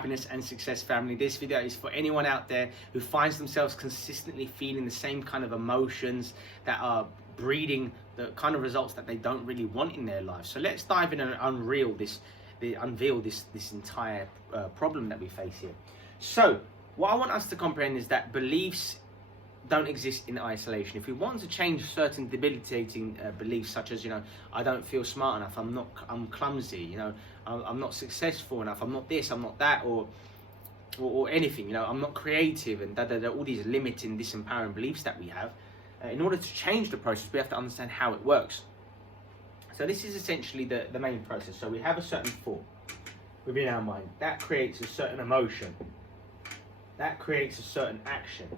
Happiness and Success family. This video is for anyone out there who finds themselves consistently feeling the same kind of emotions that are breeding the kind of results that they don't really want in their life. So let's dive in and unveil this entire problem that we face here. So what I want us to comprehend is that beliefs don't exist in isolation. If we want to change certain debilitating beliefs, such as, I don't feel smart enough, I'm clumsy, I'm not successful enough, I'm not this, I'm not that, or anything, I'm not creative, and all these limiting, disempowering beliefs that we have. In order to change the process, we have to understand how it works. So this is essentially the main process. So we have a certain thought within our mind that creates a certain emotion, that creates a certain action.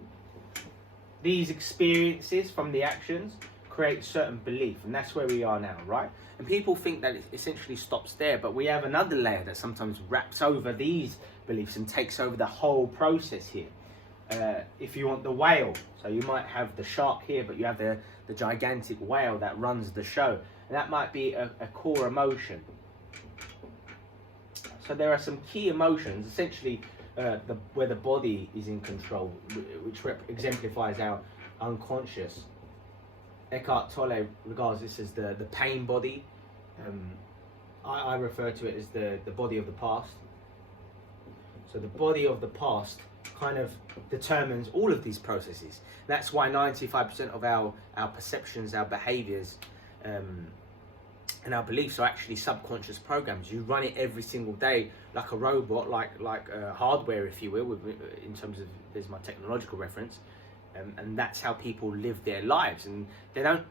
These experiences from the actions create a certain belief, and that's where we are now, right? And people think that it essentially stops there, but we have another layer that sometimes wraps over these beliefs and takes over the whole process here. If you want the whale, so you might have the shark here, but you have the gigantic whale that runs the show, and that might be a core emotion. So there are some key emotions, essentially, where the body is in control, which exemplifies our unconscious. Eckhart Tolle regards this as the pain body. I refer to it as the body of the past. So the body of the past kind of determines all of these processes. That's why 95% of our perceptions, our behaviors, and our beliefs are actually subconscious programs. You run it every single day like a robot, like hardware, if you will, in terms of, there's my technological reference, and that's how people live their lives, and they don't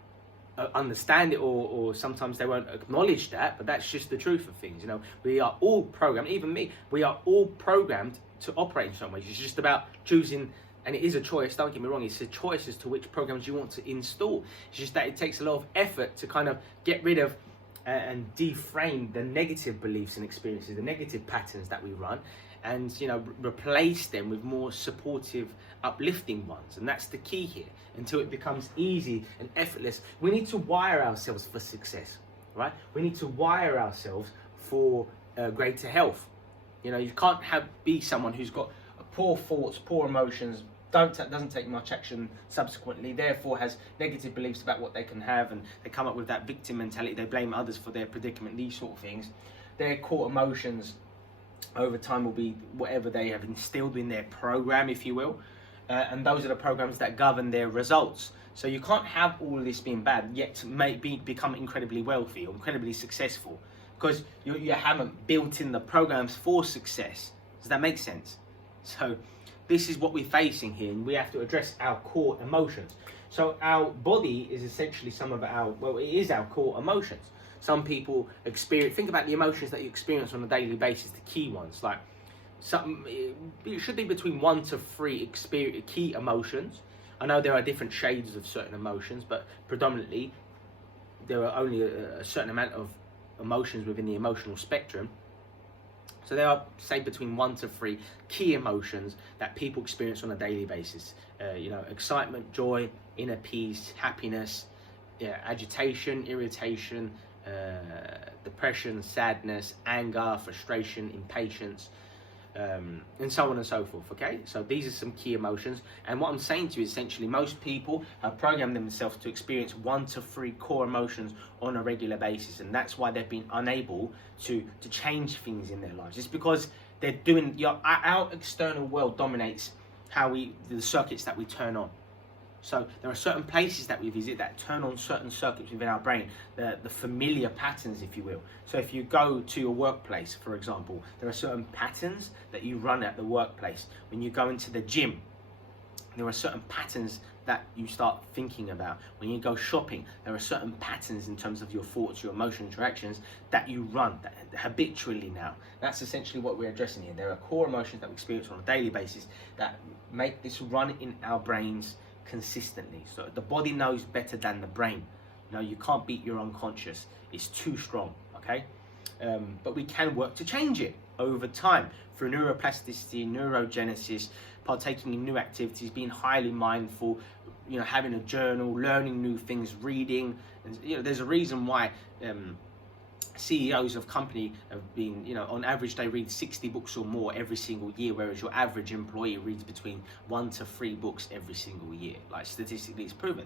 understand it, or sometimes they won't acknowledge that, but that's just the truth of things. We are all programmed, even me, we are all programmed to operate in some ways. It's just about choosing, and it is a choice, don't get me wrong, it's a choice as to which programs you want to install. It's just that it takes a lot of effort to kind of get rid of and deframe the negative beliefs and experiences, the negative patterns that we run, and replace them with more supportive, uplifting ones. And that's the key here. Until it becomes easy and effortless, we need to wire ourselves for success, right? We need to wire ourselves for greater health. You can't be someone who's got poor thoughts, poor emotions, doesn't take much action subsequently, therefore has negative beliefs about what they can have, and they come up with that victim mentality, they blame others for their predicament, these sort of things. Their core emotions over time will be whatever they have instilled in their program, if you will, and those are the programs that govern their results. So you can't have all of this being bad yet become incredibly wealthy or incredibly successful, because you haven't built in the programs for success. Does that make sense? So this is what we're facing here, and we have to address our core emotions. So our body is essentially it is our core emotions. Some people think about the emotions that you experience on a daily basis, the key ones, like it should be between 1 to 3 key emotions. I know there are different shades of certain emotions, but predominantly there are only a certain amount of emotions within the emotional spectrum. So there are, say, between 1 to 3 key emotions that people experience on a daily basis. Excitement, joy, inner peace, happiness, agitation, irritation, depression, sadness, anger, frustration, impatience, and so on and so forth. Okay, so these are some key emotions, and what I'm saying to you is essentially most people have programmed themselves to experience 1 to 3 core emotions on a regular basis, and that's why they've been unable to change things in their lives. It's because they're doing our external world dominates the circuits that we turn on. So there are certain places that we visit that turn on certain circuits within our brain, the familiar patterns, if you will. So if you go to your workplace, for example, there are certain patterns that you run at the workplace. When you go into the gym, there are certain patterns that you start thinking about. When you go shopping, there are certain patterns in terms of your thoughts, your emotional interactions that you run habitually now. That's essentially what we're addressing here. There are core emotions that we experience on a daily basis that make this run in our brains consistently. So the body knows better than the brain. You can't beat your unconscious. It's too strong, okay? But we can work to change it over time through neuroplasticity, neurogenesis, partaking in new activities, being highly mindful, having a journal, learning new things, reading. And there's a reason why CEOs of company have been, you know, on average they read 60 books or more every single year, whereas your average employee reads between 1 to 3 books every single year. Like, statistically, it's proven.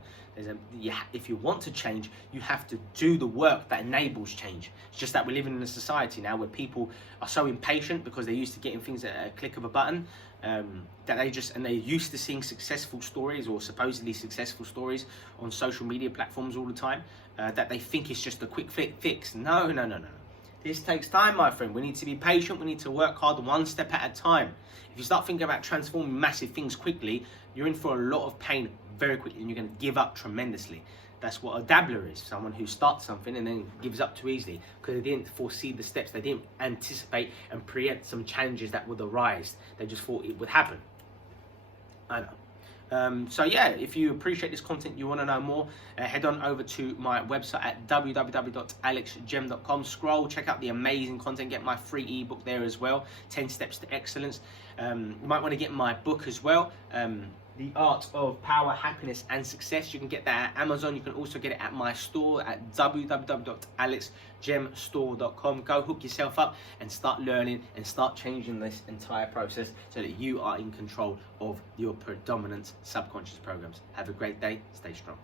If you want to change, you have to do the work that enables change. It's just that we're living in a society now where people are so impatient because they're used to getting things at a click of a button, that they're used to seeing successful stories or supposedly successful stories on social media platforms all the time, that they think it's just a quick fix. No. This takes time, my friend. We need to be patient. We need to work hard, one step at a time. If you start thinking about transforming massive things quickly, you're in for a lot of pain very quickly, and you're going to give up tremendously. That's what a dabbler is, someone who starts something and then gives up too easily because they didn't foresee the steps, they didn't anticipate and preempt some challenges that would arise. They just thought it would happen. I know. So yeah, if you appreciate this content, you want to know more, head on over to my website at www.alexgem.com. Scroll, check out the amazing content, get my free ebook there as well, 10 Steps to Excellence. You might want to get my book as well, The Art of Power, Happiness and Success. You can get that at Amazon. You can also get it at my store at www.alexgemstore.com. Go hook yourself up and start learning and start changing this entire process so that you are in control of your predominant subconscious programs. Have a great day. Stay strong.